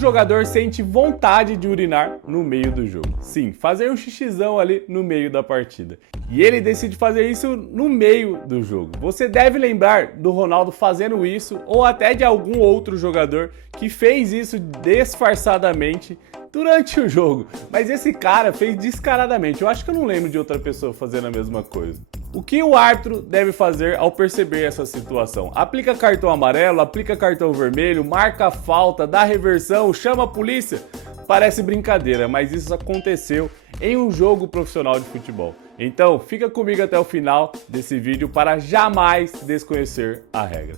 jogador sente vontade de urinar no meio do jogo. Sim, fazer um xixizão ali no meio da partida. E ele decide fazer isso no meio do jogo. Você deve lembrar do Ronaldo fazendo isso, ou até de algum outro jogador que fez isso disfarçadamente durante o jogo. Mas esse cara fez descaradamente. Eu acho que eu não lembro de outra pessoa fazendo a mesma coisa. O que o árbitro deve fazer ao perceber essa situação? Aplica cartão amarelo, aplica cartão vermelho, marca a falta, dá reversão, chama a polícia? Parece brincadeira, mas isso aconteceu em um jogo profissional de futebol. Então, fica comigo até o final desse vídeo para jamais desconhecer a regra.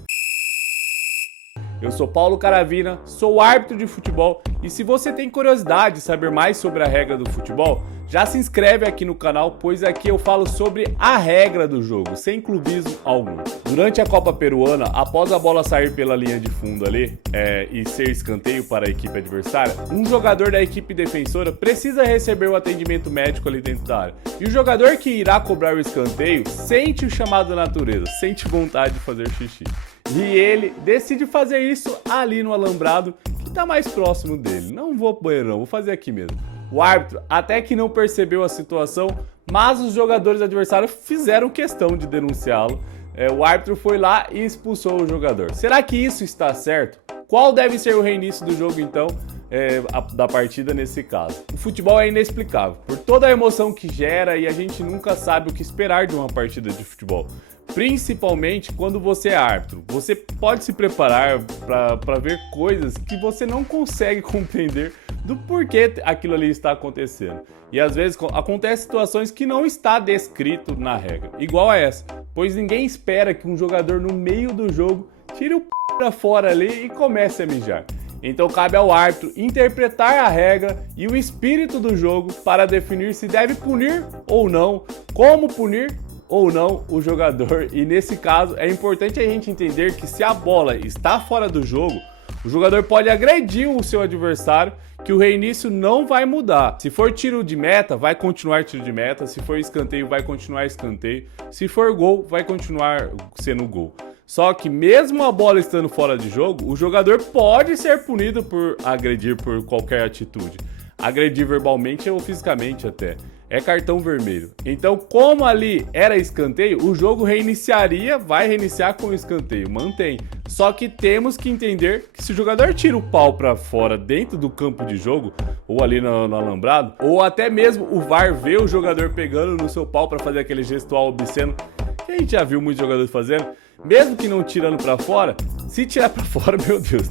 Eu sou Paulo Caravina, sou árbitro de futebol e se você tem curiosidade de saber mais sobre a regra do futebol, já se inscreve aqui no canal, pois aqui eu falo sobre a regra do jogo, sem clubismo algum. Durante a Copa Peruana, após a bola sair pela linha de fundo ali e ser escanteio para a equipe adversária, um jogador da equipe defensora precisa receber o atendimento médico ali dentro da área. E o jogador que irá cobrar o escanteio sente o chamado da natureza, sente vontade de fazer xixi. E ele decide fazer isso ali no alambrado, que está mais próximo dele. Não vou pro banheiro não, vou fazer aqui mesmo. O árbitro até que não percebeu a situação, mas os jogadores adversários fizeram questão de denunciá-lo. O árbitro foi lá e expulsou o jogador. Será que isso está certo? Qual deve ser o reinício do jogo então? Da partida nesse caso. O futebol é inexplicável, por toda a emoção que gera e a gente nunca sabe o que esperar de uma partida de futebol. Principalmente quando você é árbitro. Você pode se preparar para ver coisas que você não consegue compreender do porquê aquilo ali está acontecendo. E às vezes acontecem situações que não está descrito na regra, igual a essa, pois ninguém espera que um jogador no meio do jogo tire o p para fora ali e comece a mijar. Então cabe ao árbitro interpretar a regra e o espírito do jogo para definir se deve punir ou não, como punir ou não o jogador. E nesse caso é importante a gente entender que se a bola está fora do jogo, o jogador pode agredir o seu adversário, que o reinício não vai mudar. Se for tiro de meta, vai continuar tiro de meta. Se for escanteio, vai continuar escanteio. Se for gol, vai continuar sendo gol. Só que mesmo a bola estando fora de jogo, o jogador pode ser punido por agredir por qualquer atitude. Agredir verbalmente ou fisicamente até. É cartão vermelho. Então, como ali era escanteio, o jogo reiniciaria, vai reiniciar com o escanteio, mantém. Só que temos que entender que se o jogador tira o pau pra fora dentro do campo de jogo, ou ali no alambrado, ou até mesmo o VAR vê o jogador pegando no seu pau pra fazer aquele gestual obsceno, que a gente já viu muitos jogadores fazendo, mesmo que não tirando pra fora, se tirar pra fora, meu Deus,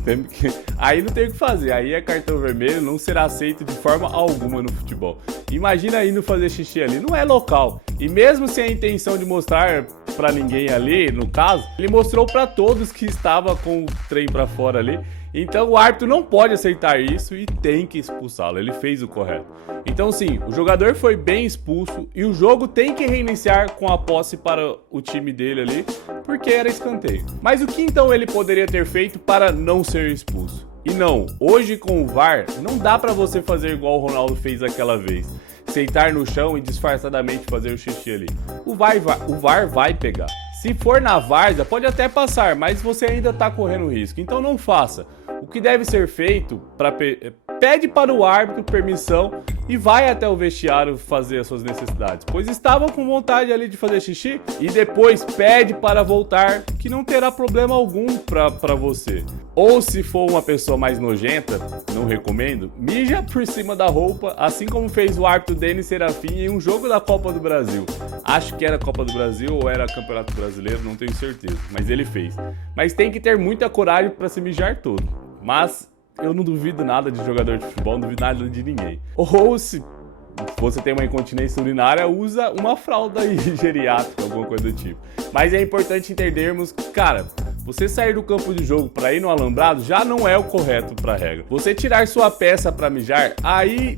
aí não tem o que fazer, aí é cartão vermelho, não será aceito de forma alguma no futebol. Imagina indo fazer xixi ali, não é local. E mesmo sem a intenção de mostrar pra ninguém ali, no caso, ele mostrou pra todos que estava com o trem pra fora ali. Então o árbitro não pode aceitar isso e tem que expulsá-lo, ele fez o correto. Então sim, o jogador foi bem expulso e o jogo tem que reiniciar com a posse para o time dele ali, porque era escanteio. Mas o que então ele poderia ter feito para não ser expulso? E não, hoje com o VAR não dá pra você fazer igual o Ronaldo fez aquela vez, sentar no chão e disfarçadamente fazer o xixi ali. O VAR vai pegar. Se for na várzea, pode até passar, mas você ainda tá correndo risco, então não faça. O que deve ser feito, pede para o árbitro permissão e vai até o vestiário fazer as suas necessidades, pois estavam com vontade ali de fazer xixi, e depois pede para voltar, que não terá problema algum para você. Ou se for uma pessoa mais nojenta, não recomendo, mija por cima da roupa, assim como fez o árbitro Denis Serafim em um jogo da Copa do Brasil. Acho que era Copa do Brasil ou era Campeonato Brasileiro, não tenho certeza, mas ele fez. Mas tem que ter muita coragem para se mijar todo. Mas eu não duvido nada de jogador de futebol, não duvido nada de ninguém. Ou se você tem uma incontinência urinária, usa uma fralda geriátrica, alguma coisa do tipo. Mas é importante entendermos que, cara, você sair do campo de jogo para ir no alambrado já não é o correto para a regra. Você tirar sua peça para mijar, aí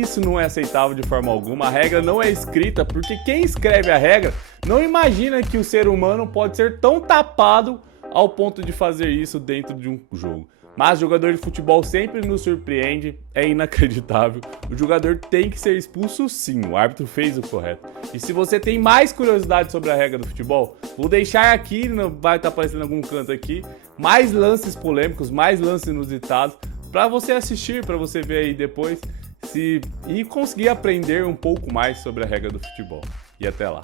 isso não é aceitável de forma alguma. A regra não é escrita, porque quem escreve a regra não imagina que o ser humano pode ser tão tapado ao ponto de fazer isso dentro de um jogo. Mas jogador de futebol sempre nos surpreende, é inacreditável. O jogador tem que ser expulso sim, o árbitro fez o correto. E se você tem mais curiosidade sobre a regra do futebol, vou deixar aqui, vai estar aparecendo em algum canto aqui, mais lances polêmicos, mais lances inusitados, para você assistir, para você ver aí depois e conseguir aprender um pouco mais sobre a regra do futebol. E até lá.